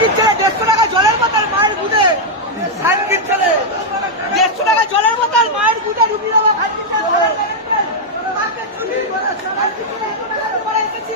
কিনছে 150 টাকা জলের বোতল মায়ের গুদে খান কিনছে 150 টাকা জলের বোতল মায়ের গুদে ঢুকিয়ে দেওয়া খান কিনছে মাকে চুরি করে সবাই কিছু টাকা করে এসেছি